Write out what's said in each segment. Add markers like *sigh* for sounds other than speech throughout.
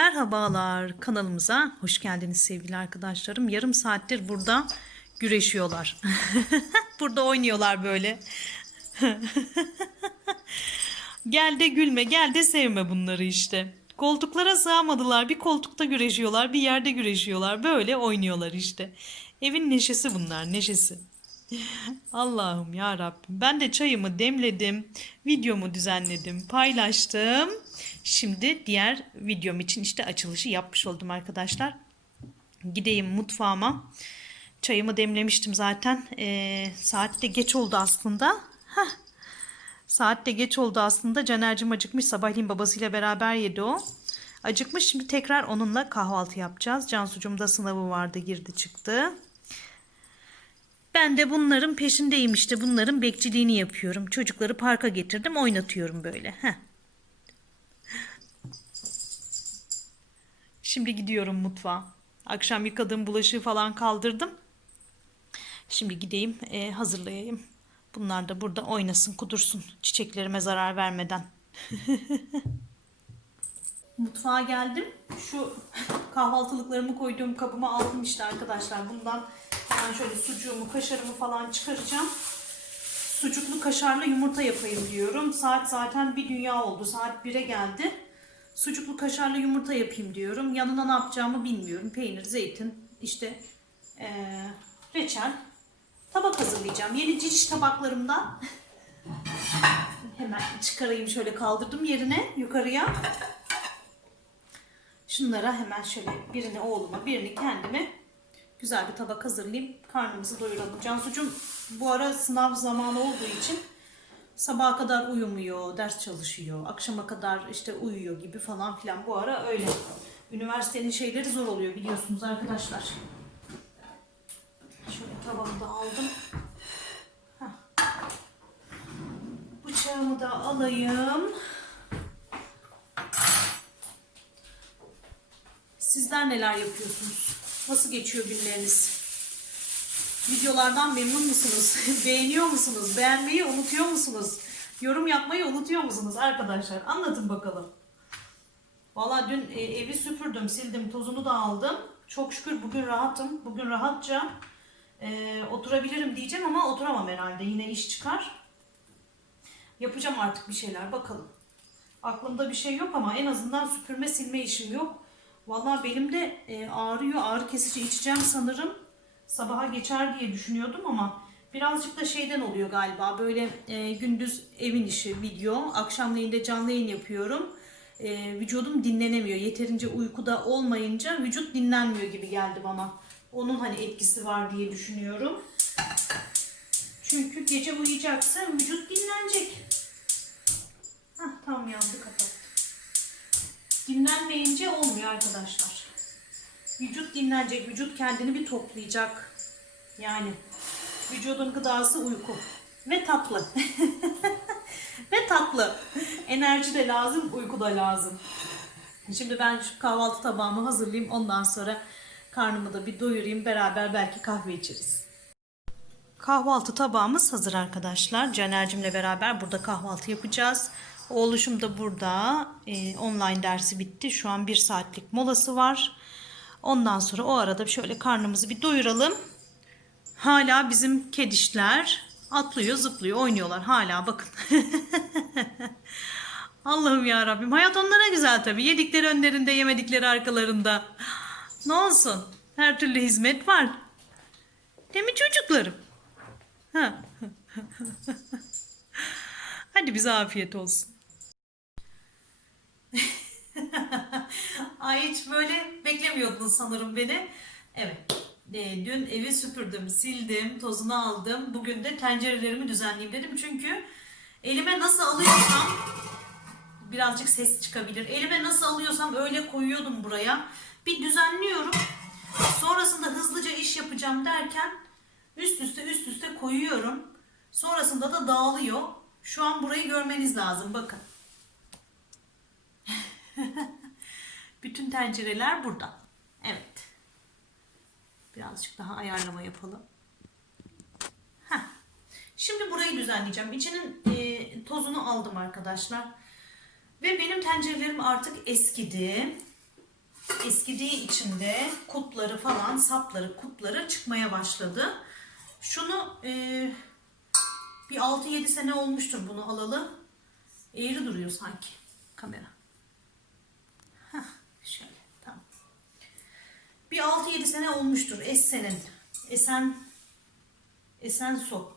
Merhabalar kanalımıza hoş geldiniz sevgili arkadaşlarım. Yarım saattir burada güreşiyorlar. *laughs* burada oynuyorlar böyle. *laughs* gel de gülme, gel de sevme bunları işte. Koltuklara sığamadılar. Bir koltukta güreşiyorlar, bir yerde güreşiyorlar. Böyle oynuyorlar işte. Evin neşesi bunlar, neşesi. *laughs* Allah'ım ya Rabbim. Ben de çayımı demledim, videomu düzenledim, paylaştım. Şimdi diğer videom için işte açılışı yapmış oldum arkadaşlar. Gideyim mutfağıma. Çayımı demlemiştim zaten. Ee, saat de geç oldu aslında. Heh. Saat de geç oldu aslında. Caner'cim acıkmış. Sabahleyin babasıyla beraber yedi o. Acıkmış. Şimdi tekrar onunla kahvaltı yapacağız. Cansucuğum da sınavı vardı. Girdi çıktı. Ben de bunların peşindeyim işte. Bunların bekçiliğini yapıyorum. Çocukları parka getirdim. Oynatıyorum böyle. Heh. Şimdi gidiyorum mutfağa. Akşam yıkadığım bulaşığı falan kaldırdım. Şimdi gideyim e, hazırlayayım. Bunlar da burada oynasın, kudursun. Çiçeklerime zarar vermeden. *laughs* Mutfağa geldim. Şu kahvaltılıklarımı koyduğum kabıma aldım işte arkadaşlar. Bundan hemen şöyle sucuğumu, kaşarımı falan çıkaracağım. Sucuklu kaşarlı yumurta yapayım diyorum. Saat zaten bir dünya oldu. Saat 1'e geldi. Sucuklu kaşarlı yumurta yapayım diyorum. Yanına ne yapacağımı bilmiyorum. Peynir, zeytin, işte eee, reçel. Tabak hazırlayacağım. Yeni ciş tabaklarımdan. *laughs* Hemen çıkarayım şöyle kaldırdım yerine yukarıya. Şunlara hemen şöyle birini oğluma birini kendime güzel bir tabak hazırlayayım. Karnımızı doyuralım. Cansucuğum bu ara sınav zamanı olduğu için sabaha kadar uyumuyor, ders çalışıyor. Akşama kadar işte uyuyor gibi falan filan. Bu ara öyle. Üniversitenin şeyleri zor oluyor biliyorsunuz arkadaşlar. Şöyle tabağımı da aldım. Heh. Bıçağımı da alayım. Sizler neler yapıyorsunuz? Nasıl geçiyor günleriniz? Videolardan memnun musunuz? *laughs* Beğeniyor musunuz? Beğenmeyi unutuyor musunuz? Yorum yapmayı unutuyor musunuz arkadaşlar? Anlatın bakalım. Valla dün e, evi süpürdüm, sildim, tozunu da aldım. Çok şükür bugün rahatım. Bugün rahatça e, oturabilirim diyeceğim ama oturamam herhalde. Yine iş çıkar. Yapacağım artık bir şeyler bakalım. Aklımda bir şey yok ama en azından süpürme silme işim yok. Valla benim de e, ağrıyor. Ağrı kesici içeceğim sanırım. Sabaha geçer diye düşünüyordum ama birazcık da şeyden oluyor galiba. Böyle e, gündüz evin işi, video. Akşamleyin de canlı yayın yapıyorum. E, vücudum dinlenemiyor. Yeterince uykuda olmayınca vücut dinlenmiyor gibi geldi bana. Onun hani etkisi var diye düşünüyorum. Çünkü gece uyuyacaksa vücut dinlenecek. Hah tam yandı kapat. Dinlenmeyince olmuyor arkadaşlar. Vücut dinlenecek, vücut kendini bir toplayacak. Yani vücudun gıdası uyku ve tatlı. *laughs* ve tatlı. Enerji de lazım, uyku da lazım. Şimdi ben şu kahvaltı tabağımı hazırlayayım. Ondan sonra karnımı da bir doyurayım. Beraber belki kahve içeriz. Kahvaltı tabağımız hazır arkadaşlar. Caner'cimle beraber burada kahvaltı yapacağız. Oğluşum da burada. Ee, online dersi bitti. Şu an bir saatlik molası var. Ondan sonra o arada şöyle karnımızı bir doyuralım. Hala bizim kedişler atlıyor, zıplıyor, oynuyorlar. Hala bakın. *laughs* Allah'ım ya Rabbim. Hayat onlara güzel tabii. Yedikleri önlerinde, yemedikleri arkalarında. Ne olsun? Her türlü hizmet var. Değil mi çocuklarım? Ha. *laughs* Hadi bize afiyet olsun. *laughs* *laughs* Ay hiç böyle beklemiyordun sanırım beni. Evet. e, dün evi süpürdüm, sildim, tozunu aldım. Bugün de tencerelerimi düzenleyeyim dedim. Çünkü elime nasıl alıyorsam birazcık ses çıkabilir. Elime nasıl alıyorsam öyle koyuyordum buraya. Bir düzenliyorum. Sonrasında hızlıca iş yapacağım derken üst üste üst üste koyuyorum. Sonrasında da dağılıyor. Şu an burayı görmeniz lazım. Bakın. *laughs* Bütün tencereler burada. Evet. Birazcık daha ayarlama yapalım. Heh. Şimdi burayı düzenleyeceğim. İçinin e, tozunu aldım arkadaşlar. Ve benim tencerelerim artık eskidi. eskidiği için de kutları falan sapları kutları çıkmaya başladı. Şunu e, bir 6-7 sene olmuştur bunu alalı. Eğri duruyor sanki kamera. Heh, şöyle tamam. Bir 6-7 sene olmuştur Essen'in. Esen Esenso.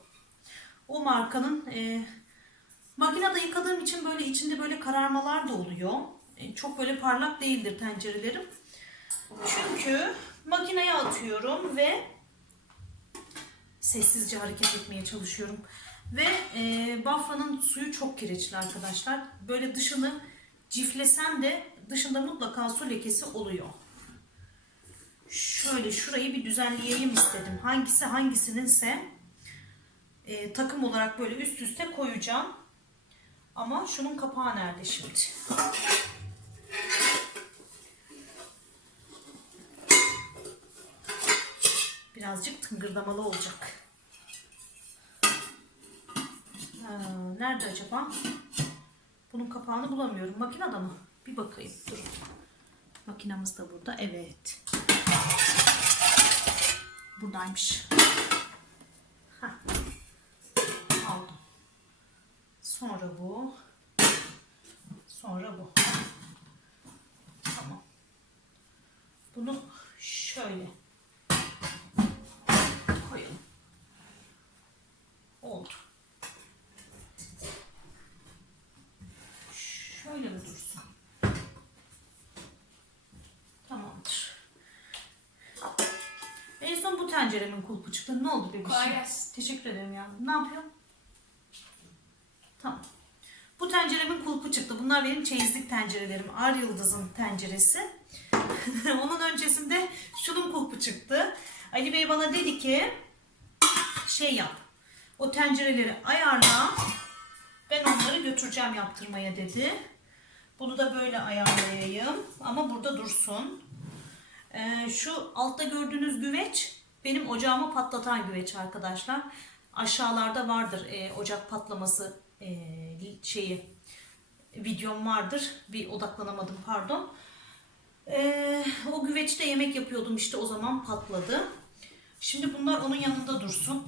O markanın e, makinede yıkadığım için böyle içinde böyle kararmalar da oluyor. E, çok böyle parlak değildir tencerelerim. Çünkü makineye atıyorum ve sessizce hareket etmeye çalışıyorum. Ve e, bafranın suyu çok kireçli arkadaşlar. Böyle dışını ciflesem de dışında mutlaka su lekesi oluyor. Şöyle şurayı bir düzenleyeyim istedim. Hangisi hangisininse e, takım olarak böyle üst üste koyacağım. Ama şunun kapağı nerede şimdi? Birazcık tıngırdamalı olacak. Ha, nerede acaba? Bunun kapağını bulamıyorum. Makinede mı? Bir bakayım. Dur. Makinamız da burada. Evet. Buradaymış. Heh. Aldım. Sonra bu. Sonra bu. Tamam. Bunu şöyle koyalım. Oldu. Şöyle mi dursun? Tamamdır. En tenceremin kulpu çıktı. Ne oldu bebişim? Kolay gelsin. Teşekkür ederim ya. Ne yapıyorsun? Tamam. Bu tenceremin kulpu çıktı. Bunlar benim çeyizlik tencerelerim. Ar Yıldız'ın tenceresi. *laughs* Onun öncesinde şunun kulpu çıktı. Ali Bey bana dedi ki şey yap. O tencereleri ayarla. Ben onları götüreceğim yaptırmaya dedi. Bunu da böyle ayarlayayım. Ama burada dursun. Ee, şu altta gördüğünüz güveç benim ocağımı patlatan güveç arkadaşlar. Aşağılarda vardır e, ocak patlaması e, şeyi videom vardır. Bir odaklanamadım pardon. Ee, o güveçte yemek yapıyordum işte o zaman patladı. Şimdi bunlar onun yanında dursun.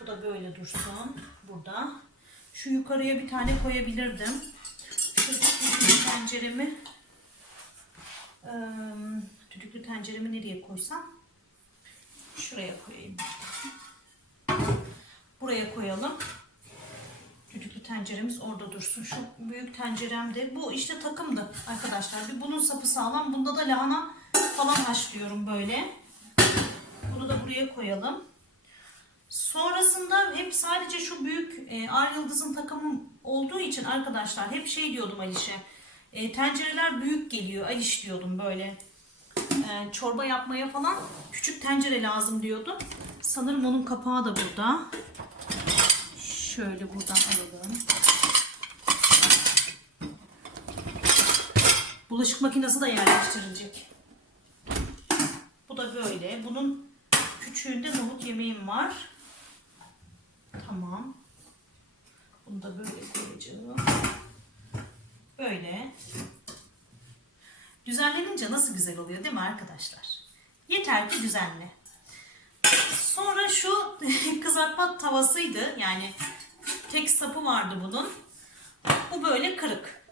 Bu da böyle dursun. Burada. Şu yukarıya bir tane koyabilirdim. Şu düdüklü tenceremi düdüklü tenceremi nereye koysam? Şuraya koyayım. Buraya koyalım. Düdüklü tenceremiz orada dursun. Şu büyük tencerem de bu işte takımdı arkadaşlar. Bir bunun sapı sağlam. Bunda da lahana falan haşlıyorum böyle. Bunu da buraya koyalım. Sonrasında hep sadece şu büyük e, Ar Yıldız'ın takımı olduğu için arkadaşlar hep şey diyordum Aliş'e. E, tencereler büyük geliyor Aliş diyordum böyle. E, çorba yapmaya falan küçük tencere lazım diyordum. Sanırım onun kapağı da burada. Şöyle buradan alalım. Bulaşık makinesi de yerleştirilecek. Bu da böyle. Bunun küçüğünde nohut yemeğim var. Tamam. Bunu da böyle koyacağım. Böyle. Düzenlenince nasıl güzel oluyor değil mi arkadaşlar? Yeter ki düzenle. Sonra şu *laughs* kızartma tavasıydı. Yani tek sapı vardı bunun. Bu böyle kırık.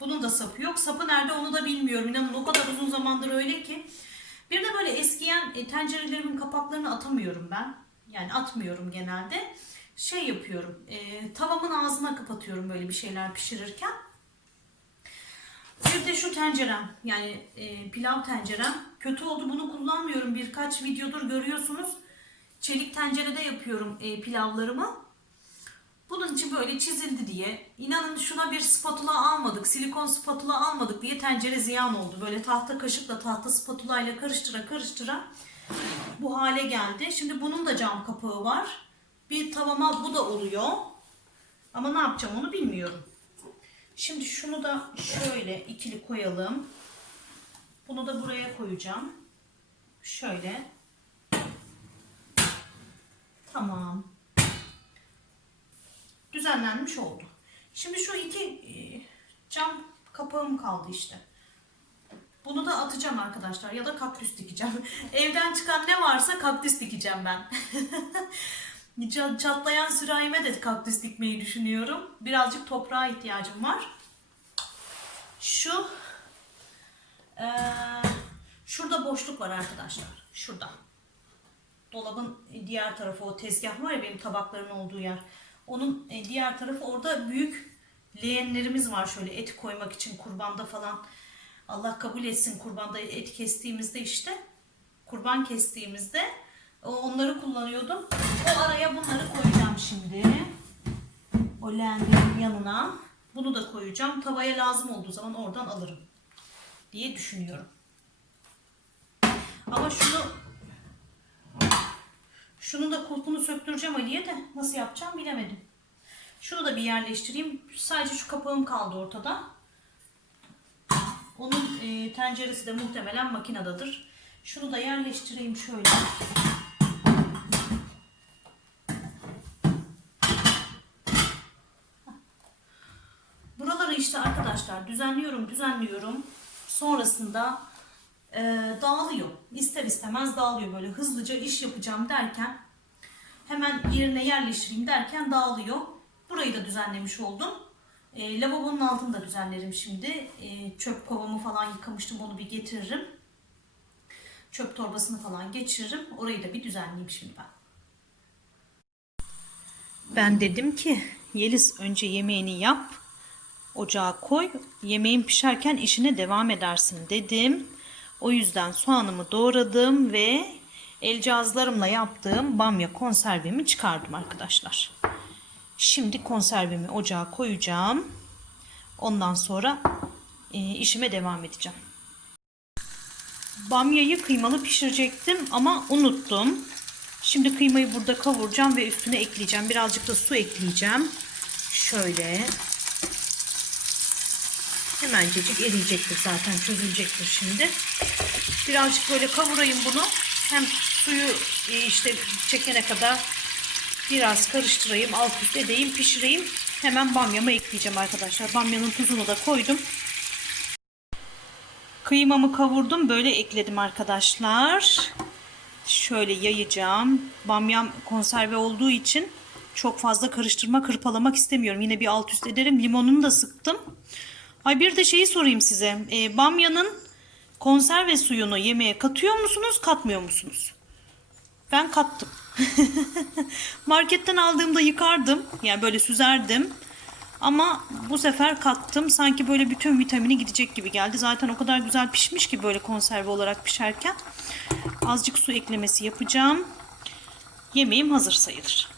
Bunun da sapı yok. Sapı nerede onu da bilmiyorum. İnanın o kadar uzun zamandır öyle ki. Bir de böyle eskiyen e, tencerelerimin kapaklarını atamıyorum ben. Yani atmıyorum genelde. Şey yapıyorum. E, tavamın ağzına kapatıyorum böyle bir şeyler pişirirken. Bir de şu tencerem yani e, pilav tencerem. Kötü oldu bunu kullanmıyorum. Birkaç videodur görüyorsunuz. Çelik tencerede yapıyorum e, pilavlarımı. Bunun için böyle çizildi diye inanın şuna bir spatula almadık silikon spatula almadık diye tencere ziyan oldu. Böyle tahta kaşıkla tahta spatula ile karıştıra karıştıra bu hale geldi. Şimdi bunun da cam kapağı var. Bir tavama bu da oluyor. Ama ne yapacağım onu bilmiyorum Şimdi şunu da şöyle ikili koyalım. Bunu da buraya koyacağım. Şöyle. Tamam. Düzenlenmiş oldu. Şimdi şu iki e, cam kapağım kaldı işte. Bunu da atacağım arkadaşlar ya da kaktüs dikeceğim. *laughs* Evden çıkan ne varsa kaktüs dikeceğim ben. *laughs* Çatlayan sürahime de kaktüs dikmeyi düşünüyorum. Birazcık toprağa ihtiyacım var. Şu eee, şurada boşluk var arkadaşlar. Şurada. Dolabın diğer tarafı o tezgah var ya benim tabakların olduğu yer. Onun e, diğer tarafı orada büyük leğenlerimiz var şöyle et koymak için kurbanda falan. Allah kabul etsin kurbanda et kestiğimizde işte kurban kestiğimizde onları kullanıyordum. O araya bunları koyacağım şimdi. O leğenlerin yanına. Bunu da koyacağım. Tavaya lazım olduğu zaman oradan alırım diye düşünüyorum. Ama şunu şunu da kulpunu söktüreceğim Ali'ye de nasıl yapacağım bilemedim. Şunu da bir yerleştireyim. Sadece şu kapağım kaldı ortada. Onun e, tenceresi de muhtemelen makinedadır. Şunu da yerleştireyim şöyle. İşte arkadaşlar düzenliyorum, düzenliyorum. Sonrasında e, dağılıyor. İster istemez dağılıyor böyle hızlıca iş yapacağım derken hemen yerine yerleştireyim derken dağılıyor. Burayı da düzenlemiş oldum. E, lavabonun altını da düzenlerim şimdi. E, çöp kovamı falan yıkamıştım onu bir getiririm. Çöp torbasını falan geçiririm. Orayı da bir düzenleyeyim şimdi ben. Ben dedim ki Yeliz önce yemeğini yap. Ocağa koy. Yemeğin pişerken işine devam edersin dedim. O yüzden soğanımı doğradım ve el cihazlarımla yaptığım bamya konservemi çıkardım arkadaşlar. Şimdi konservemi ocağa koyacağım. Ondan sonra e, işime devam edeceğim. Bamyayı kıymalı pişirecektim ama unuttum. Şimdi kıymayı burada kavuracağım ve üstüne ekleyeceğim. Birazcık da su ekleyeceğim. Şöyle. Hemencecik eriyecektir zaten çözülecektir şimdi. Birazcık böyle kavurayım bunu. Hem suyu e, işte çekene kadar biraz karıştırayım, alt üst edeyim, pişireyim. Hemen bamyamı ekleyeceğim arkadaşlar. Bamyanın tuzunu da koydum. Kıymamı kavurdum. Böyle ekledim arkadaşlar. Şöyle yayacağım. Bamyam konserve olduğu için çok fazla karıştırma, kırpalamak istemiyorum. Yine bir alt üst ederim. Limonunu da sıktım. Ay bir de şeyi sorayım size. Ee, bamyanın konserve suyunu yemeğe katıyor musunuz, katmıyor musunuz? Ben kattım. *laughs* Marketten aldığımda yıkardım. Yani böyle süzerdim. Ama bu sefer kattım. Sanki böyle bütün vitamini gidecek gibi geldi. Zaten o kadar güzel pişmiş ki böyle konserve olarak pişerken. Azıcık su eklemesi yapacağım. Yemeğim hazır sayılır.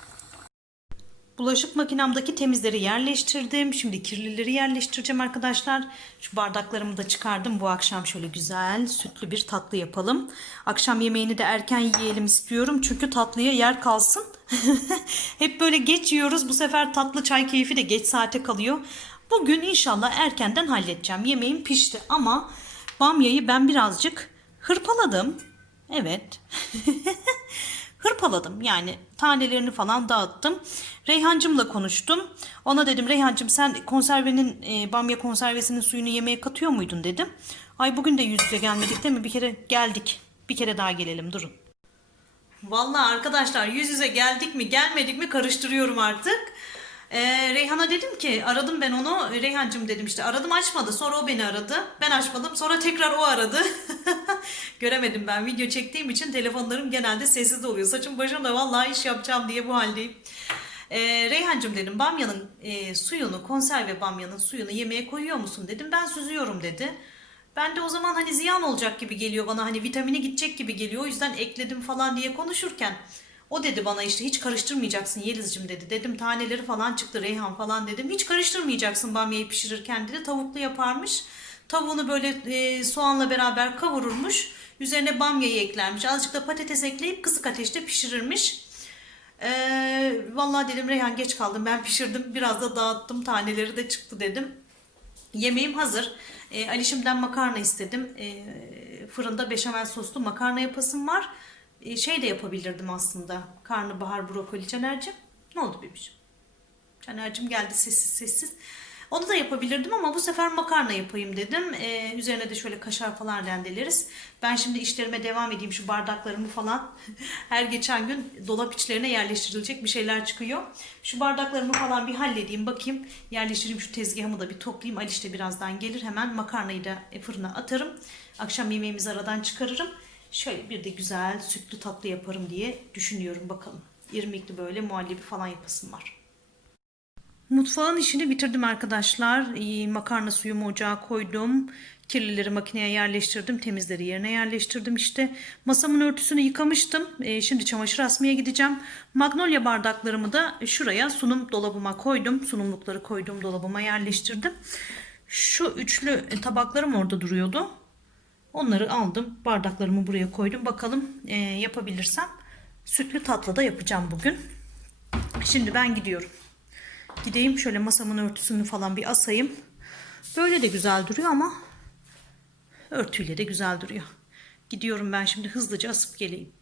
Bulaşık makinemdeki temizleri yerleştirdim. Şimdi kirlileri yerleştireceğim arkadaşlar. Şu bardaklarımı da çıkardım. Bu akşam şöyle güzel sütlü bir tatlı yapalım. Akşam yemeğini de erken yiyelim istiyorum. Çünkü tatlıya yer kalsın. *laughs* Hep böyle geç yiyoruz. Bu sefer tatlı çay keyfi de geç saate kalıyor. Bugün inşallah erkenden halledeceğim. Yemeğim pişti ama bamyayı ben birazcık hırpaladım. Evet. *laughs* hırpaladım. Yani tanelerini falan dağıttım. Reyhancımla konuştum. Ona dedim Reyhancım sen konservenin e, bamya konservesinin suyunu yemeğe katıyor muydun dedim. Ay bugün de yüz yüze gelmedik değil mi? Bir kere geldik. Bir kere daha gelelim durun. Vallahi arkadaşlar yüz yüze geldik mi gelmedik mi karıştırıyorum artık. Ee, Reyhan'a dedim ki aradım ben onu. Reyhancım dedim işte aradım açmadı. Sonra o beni aradı. Ben açmadım. Sonra tekrar o aradı. *laughs* Göremedim ben. Video çektiğim için telefonlarım genelde sessiz oluyor. Saçım başım da vallahi iş yapacağım diye bu haldeyim. Ee, Reyhancım dedim bamyanın e, suyunu konserve bamyanın suyunu yemeğe koyuyor musun? dedim. Ben süzüyorum dedi. Ben de o zaman hani ziyan olacak gibi geliyor bana. Hani vitamini gidecek gibi geliyor. O yüzden ekledim falan diye konuşurken o dedi bana işte hiç karıştırmayacaksın Yeliz'cim dedi. Dedim taneleri falan çıktı Reyhan falan dedim. Hiç karıştırmayacaksın bamyayı pişirirken dedi. Tavuklu yaparmış. Tavuğunu böyle e, soğanla beraber kavururmuş. Üzerine bamyayı eklermiş. Azıcık da patates ekleyip kısık ateşte pişirirmiş. Ee, vallahi dedim Reyhan geç kaldım ben pişirdim. Biraz da dağıttım taneleri de çıktı dedim. Yemeğim hazır. E, Alişim'den makarna istedim. E, fırında beşamel soslu makarna yapasım var. E, şey de yapabilirdim aslında. Karnabahar, brokoli, Caner'cim. Ne oldu bebişim? Caner'cim geldi sessiz sessiz. Onu da yapabilirdim ama bu sefer makarna yapayım dedim. Ee, üzerine de şöyle kaşar falan rendeleriz. Ben şimdi işlerime devam edeyim. Şu bardaklarımı falan *laughs* her geçen gün dolap içlerine yerleştirilecek bir şeyler çıkıyor. Şu bardaklarımı falan bir halledeyim bakayım. Yerleştireyim şu tezgahımı da bir toplayayım. Aliş de birazdan gelir. Hemen makarnayı da fırına atarım. Akşam yemeğimizi aradan çıkarırım. Şöyle bir de güzel sütlü tatlı yaparım diye düşünüyorum bakalım. İrmikli böyle muhallebi falan yapasım var. Mutfağın işini bitirdim arkadaşlar. Makarna suyumu ocağa koydum. Kirlileri makineye yerleştirdim. Temizleri yerine yerleştirdim işte. Masamın örtüsünü yıkamıştım. Ee, Şimdi çamaşır asmaya gideceğim. Magnolia bardaklarımı da şuraya sunum dolabıma koydum. Sunumlukları koyduğum dolabıma yerleştirdim. Şu üçlü tabaklarım orada duruyordu. Onları aldım. Bardaklarımı buraya koydum. Bakalım e, yapabilirsem sütlü tatlı da yapacağım bugün. Şimdi ben gidiyorum. Gideyim şöyle masamın örtüsünü falan bir asayım. Böyle de güzel duruyor ama örtüyle de güzel duruyor. Gidiyorum ben şimdi hızlıca asıp geleyim.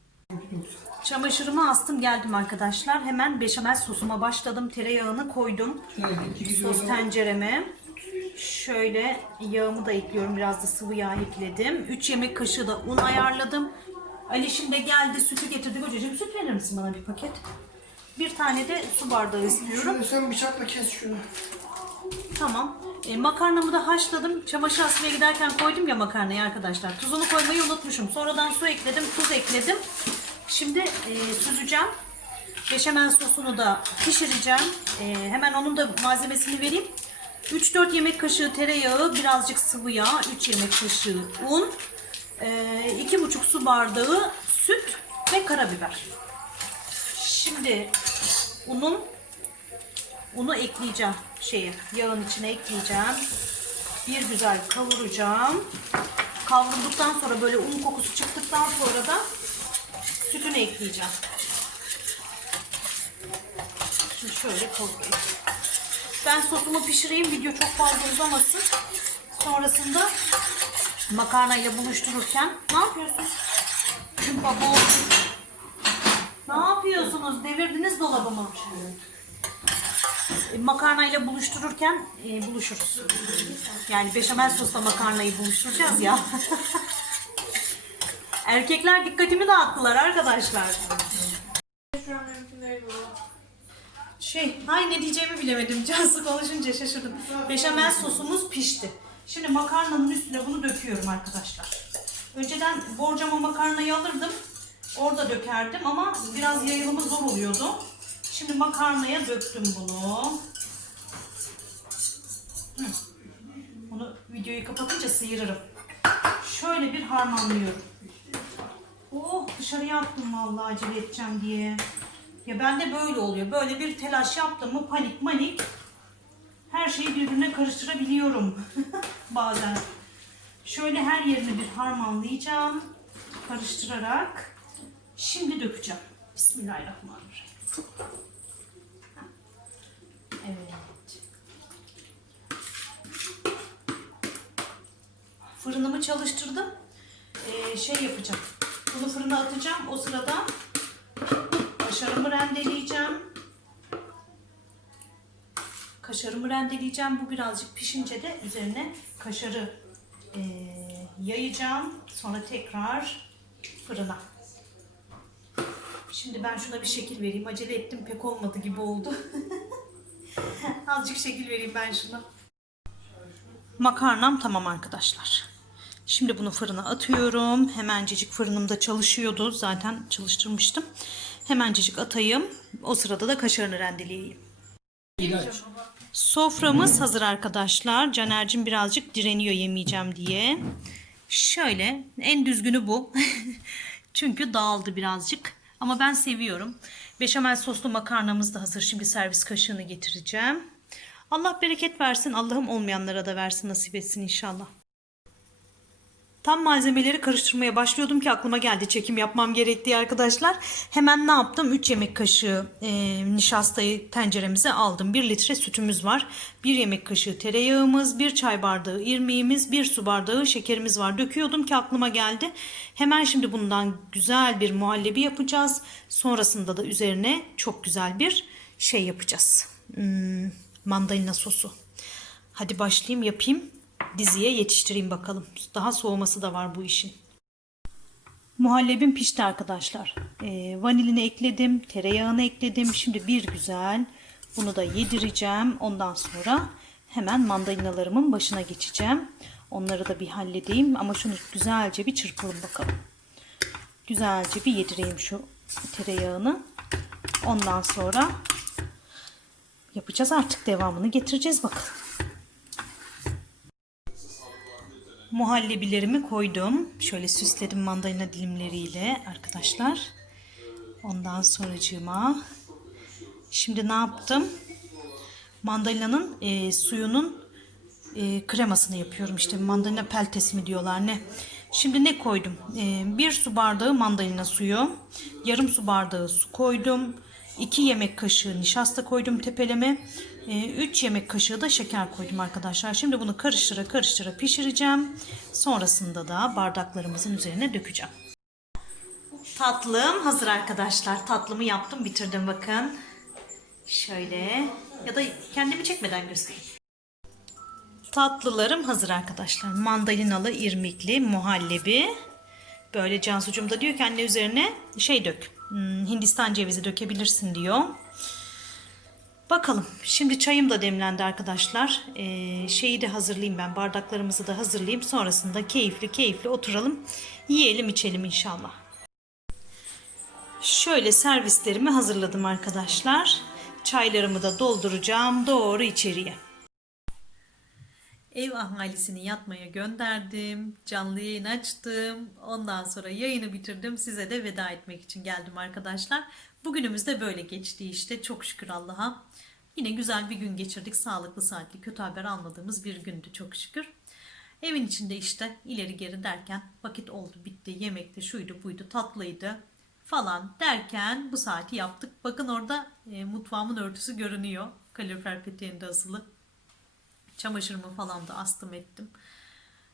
Çamaşırımı astım geldim arkadaşlar. Hemen beşamel sosuma başladım. Tereyağını koydum. Sos tencereme. Şöyle yağımı da ekliyorum. Biraz da sıvı yağ ekledim. 3 yemek kaşığı da un ayarladım. Ali şimdi geldi sütü getirdi. Kocacığım süt verir misin bana bir paket? Bir tane de su bardağı istiyorum. Şunu sen bıçakla kes şunu. Tamam. E, makarnamı da haşladım. Çamaşır asmaya giderken koydum ya makarnayı arkadaşlar. Tuzunu koymayı unutmuşum. Sonradan su ekledim, tuz ekledim. Şimdi e, süzeceğim. Beşamel sosunu da pişireceğim. E, hemen onun da malzemesini vereyim. 3-4 yemek kaşığı tereyağı, birazcık sıvı yağ, 3 yemek kaşığı un, e, 2,5 su bardağı süt ve karabiber. Şimdi unun Unu ekleyeceğim şeye, yağın içine ekleyeceğim. Bir güzel kavuracağım. Kavrulduktan sonra böyle un kokusu çıktıktan sonra da sütünü ekleyeceğim. Şimdi şöyle kavurayım. Ben sosumu pişireyim. Video çok fazla uzamasın. Sonrasında makarnayla buluştururken ne yapıyorsun? Baba Ne yapıyorsunuz? Devirdiniz dolabımı. E, makarnayla buluştururken e, buluşuruz. Yani beşamel sosla makarnayı buluşturacağız ya. *laughs* Erkekler dikkatimi dağıttılar arkadaşlar. Şey, hay ne diyeceğimi bilemedim. *laughs* Cansu konuşunca şaşırdım. Beşamel sosumuz pişti. Şimdi makarnanın üstüne bunu döküyorum arkadaşlar. Önceden borcama makarnayı alırdım. Orada dökerdim ama biraz yayılımı zor oluyordu. Şimdi makarnaya döktüm bunu. Bunu videoyu kapatınca sıyırırım. Şöyle bir harmanlıyorum. Oh dışarıya attım vallahi acele edeceğim diye. Ya bende böyle oluyor. Böyle bir telaş yaptım mı panik manik her şeyi birbirine karıştırabiliyorum *laughs* bazen. Şöyle her yerini bir harmanlayacağım. Karıştırarak. Şimdi dökeceğim. Bismillahirrahmanirrahim. Evet. Fırınımı çalıştırdım. Ee, şey yapacağım. Bunu fırına atacağım. O sırada kaşarımı rendeleyeceğim. Kaşarımı rendeleyeceğim. Bu birazcık pişince de üzerine kaşarı eee, yayacağım. Sonra tekrar fırına. Şimdi ben şuna bir şekil vereyim. Acele ettim pek olmadı gibi oldu. *laughs* Azıcık şekil vereyim ben şuna. Makarnam tamam arkadaşlar. Şimdi bunu fırına atıyorum. Hemencecik fırınımda çalışıyordu. Zaten çalıştırmıştım. Hemencecik atayım. O sırada da kaşarını rendeleyeyim. İlaç. Soframız hazır arkadaşlar. Caner'cim birazcık direniyor yemeyeceğim diye. Şöyle en düzgünü bu. *laughs* Çünkü dağıldı birazcık. Ama ben seviyorum. Beşamel soslu makarnamız da hazır. Şimdi servis kaşığını getireceğim. Allah bereket versin. Allah'ım olmayanlara da versin nasip etsin inşallah. Tam malzemeleri karıştırmaya başlıyordum ki aklıma geldi çekim yapmam gerektiği arkadaşlar. Hemen ne yaptım? 3 yemek kaşığı e, nişastayı tenceremize aldım. 1 litre sütümüz var. 1 yemek kaşığı tereyağımız, 1 çay bardağı irmiğimiz, 1 su bardağı şekerimiz var. Döküyordum ki aklıma geldi. Hemen şimdi bundan güzel bir muhallebi yapacağız. Sonrasında da üzerine çok güzel bir şey yapacağız. Hmm, mandalina sosu. Hadi başlayayım yapayım. Diziye yetiştireyim bakalım. Daha soğuması da var bu işin. Muhallebim pişti arkadaşlar. Ee, vanilini ekledim, tereyağını ekledim. Şimdi bir güzel bunu da yedireceğim. Ondan sonra hemen mandalinalarımın başına geçeceğim. Onları da bir halledeyim ama şunu güzelce bir çırpalım bakalım. Güzelce bir yedireyim şu tereyağını. Ondan sonra yapacağız artık devamını getireceğiz bakalım. Muhallebilerimi koydum. Şöyle süsledim mandalina dilimleriyle arkadaşlar. Ondan sonracığıma şimdi ne yaptım? Mandalina'nın e, suyunun e, kremasını yapıyorum. İşte mandalina peltesi mi diyorlar ne? Şimdi ne koydum? E, bir su bardağı mandalina suyu, yarım su bardağı su koydum. 2 yemek kaşığı nişasta koydum tepeleme. 3 yemek kaşığı da şeker koydum arkadaşlar. Şimdi bunu karıştıra karıştıra pişireceğim. Sonrasında da bardaklarımızın üzerine dökeceğim. Tatlım hazır arkadaşlar. Tatlımı yaptım bitirdim bakın. Şöyle ya da kendimi çekmeden göstereyim. Tatlılarım hazır arkadaşlar. Mandalinalı irmikli muhallebi. Böyle Cansucuğum da diyor ki anne üzerine şey dök. hmm, Hindistan cevizi dökebilirsin diyor. Bakalım. Şimdi çayım da demlendi arkadaşlar. Ee, şeyi de hazırlayayım ben. Bardaklarımızı da hazırlayayım. Sonrasında keyifli keyifli oturalım. Yiyelim içelim inşallah. Şöyle servislerimi hazırladım arkadaşlar. Çaylarımı da dolduracağım doğru içeriye. Ev ahalisini yatmaya gönderdim. Canlı yayın açtım. Ondan sonra yayını bitirdim. Size de veda etmek için geldim arkadaşlar. Bugünümüz de böyle geçti işte. Çok şükür Allah'a. Yine güzel bir gün geçirdik. Sağlıklı saatli kötü haber almadığımız bir gündü çok şükür. Evin içinde işte ileri geri derken vakit oldu bitti. Yemekti şuydu buydu tatlıydı falan derken bu saati yaptık. Bakın orada e, mutfağımın örtüsü görünüyor. Kalorifer peteğinde asılı. Çamaşırımı falan da astım ettim.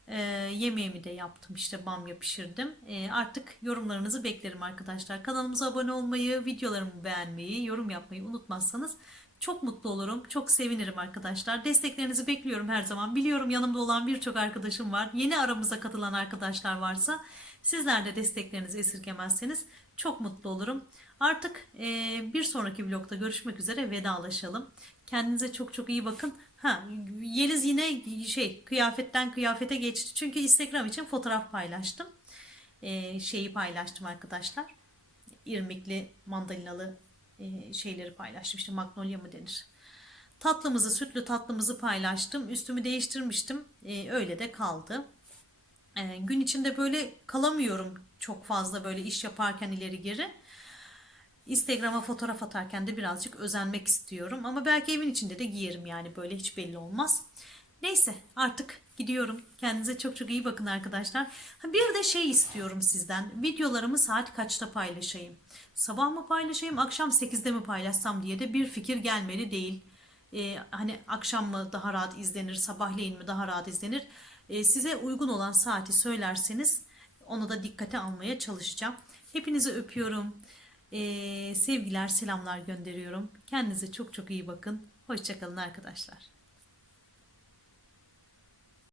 Ee, yemeğimi de yaptım işte bamya pişirdim. Ee, artık yorumlarınızı beklerim arkadaşlar. Kanalımıza abone olmayı, videolarımı beğenmeyi, yorum yapmayı unutmazsanız çok mutlu olurum. Çok sevinirim arkadaşlar. Desteklerinizi bekliyorum her zaman. Biliyorum yanımda olan birçok arkadaşım var. Yeni aramıza katılan arkadaşlar varsa sizler de desteklerinizi esirgemezseniz çok mutlu olurum. Artık e, bir sonraki vlogda görüşmek üzere vedalaşalım. Kendinize çok çok iyi bakın. Ha, Yeliz yine şey kıyafetten kıyafete geçti. Çünkü Instagram için fotoğraf paylaştım. E, şeyi paylaştım arkadaşlar. İrmikli mandalinalı e, şeyleri paylaştım. İşte magnolia mı denir? Tatlımızı, sütlü tatlımızı paylaştım. Üstümü değiştirmiştim. E, öyle de kaldı. E, gün içinde böyle kalamıyorum çok fazla böyle iş yaparken ileri geri. Instagram'a fotoğraf atarken de birazcık özenmek istiyorum. Ama belki evin içinde de giyerim yani böyle hiç belli olmaz. Neyse artık gidiyorum. Kendinize çok çok iyi bakın arkadaşlar. Bir de şey istiyorum sizden. Videolarımı saat kaçta paylaşayım? Sabah mı paylaşayım, akşam 8'de mi paylaşsam diye de bir fikir gelmeli değil. Ee, hani akşam mı daha rahat izlenir, sabahleyin mi daha rahat izlenir? Ee, size uygun olan saati söylerseniz onu da dikkate almaya çalışacağım. Hepinizi öpüyorum. Sevgiler, selamlar gönderiyorum. Kendinize çok çok iyi bakın. Hoşçakalın arkadaşlar.